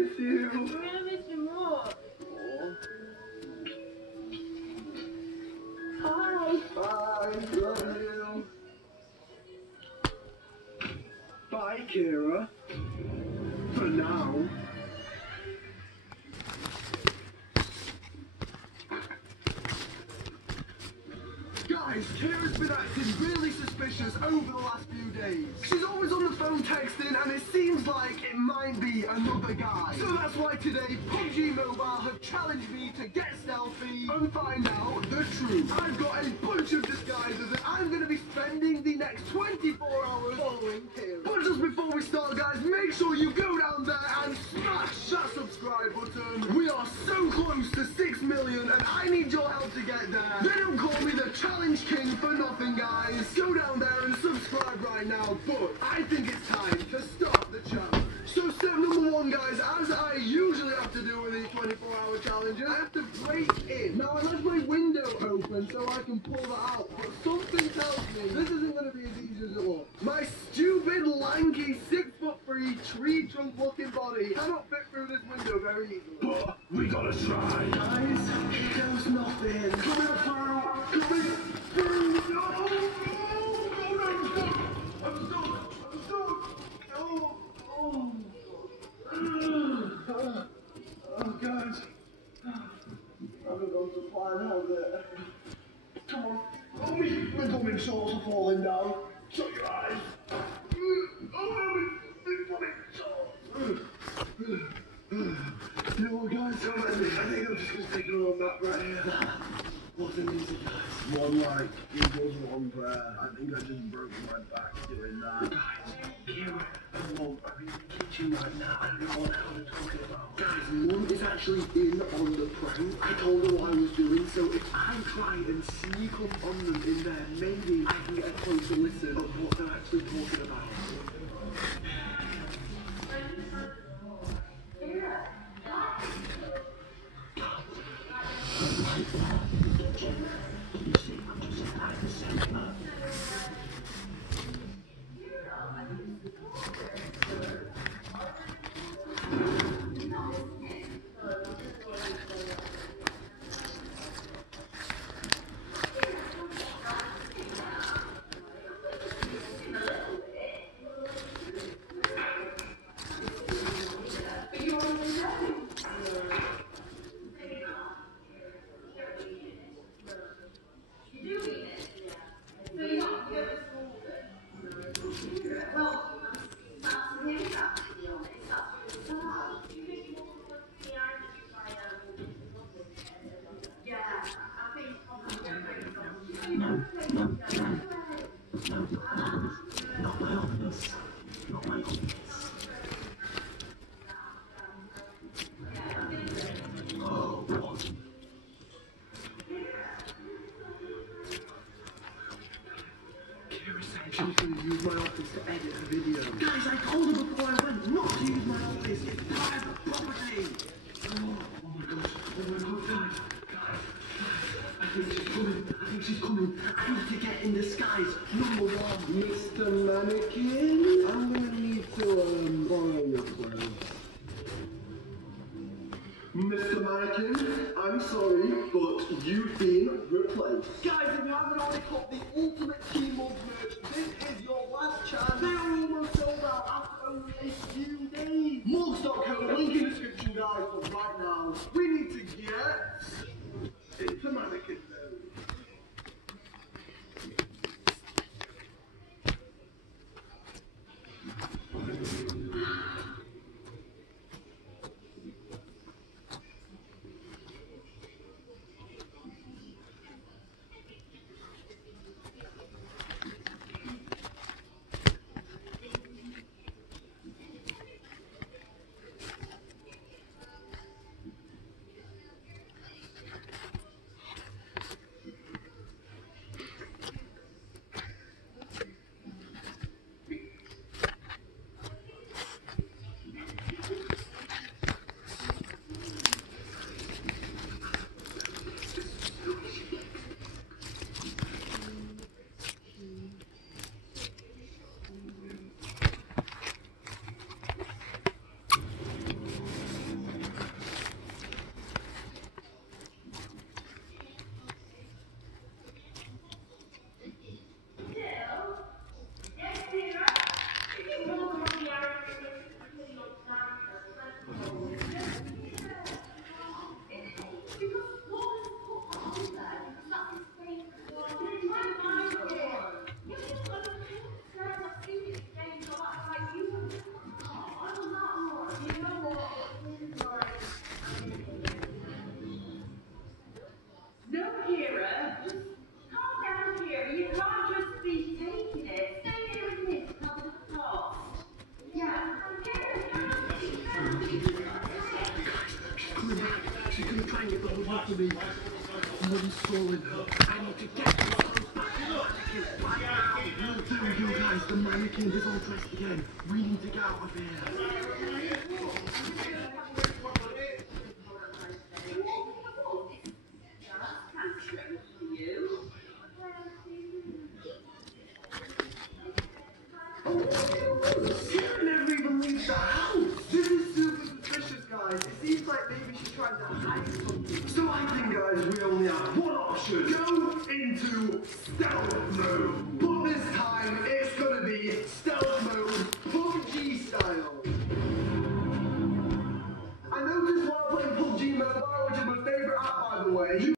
miss you. I'm gonna miss you more. Bye. Bye. Love you. Bye, Kira. For now. Guys, Kira's been acting really suspicious over the last few days. She's always on the phone texting, and it seems like it might be another guy. So that's why today, PUBG Mobile have challenged me to get stealthy and find out the truth. I've got a bunch of disguises, and I'm going to be spending the next 24 hours following Kira. But just before we start, guys, make sure you go down there and smash that subscribe button. We are so close to 6 million, and I need your help to get there. They don't call me the Challenge King for nothing, guys. Go down there and subscribe right now, but I think it's time to start the challenge. So step number 1, guys, as I usually have to do with these 24-hour challenges, I have to break in. Now, I left my window open so I can pull that out, but something tells me this isn't going to be as easy as it looks. My stupid, lanky, 6'3", tree trunk looking body cannot fit through this window very easily. But we gotta try. Guys, here goes nothing. Coming through. Coming through. No! Oh, no, I'm stuck. I'm stuck. I'm stuck. Oh, oh. Oh, guys. I'm gonna go to plan out there. Come on. Oh, my blooming shorts are falling down. Shut your eyes. Oh, my blooming shorts. You know what, guys? I think I'm just gonna take a little nap right here. Wasn't easy, guys. One like equals one prayer. I think I just broke my back doing that. Guys, Kira and Mum are in the kitchen right now. I don't know what the hell they're talking about. Guys, Mum is actually in on the prank. I told her what I was doing, so if I try and sneak up on them in there, maybe I can get a closer listen of what they're actually talking about. She's going to use my office to edit a video. Guys, I told her before I went not to use my office. It's private property. Oh my gosh. Oh my god, guys. I think she's coming. I think she's coming. I need to get in disguise. Number 1, Mr. Mannequin. I'm going to need to borrow your clothes. Mr. Mannequin, I'm sorry, but you've been replaced. Guys, if you haven't already caught the Ultimate Team Mug merch, this is your last chance. They are almost sold out after only a few days. Mugs.co, link in the description, guys, but right now, we need to get into Mannequin mode. bang at the door for me. Somebody's calling her. I need to get this house back in the mannequin right now. There we go, guys. The mannequin is all dressed again. We need to get out of here. Sarah never even leaves the house. This is super suspicious, guys. It seems like maybe she's trying to hide something. So I think, guys, we only have one option. Go into stealth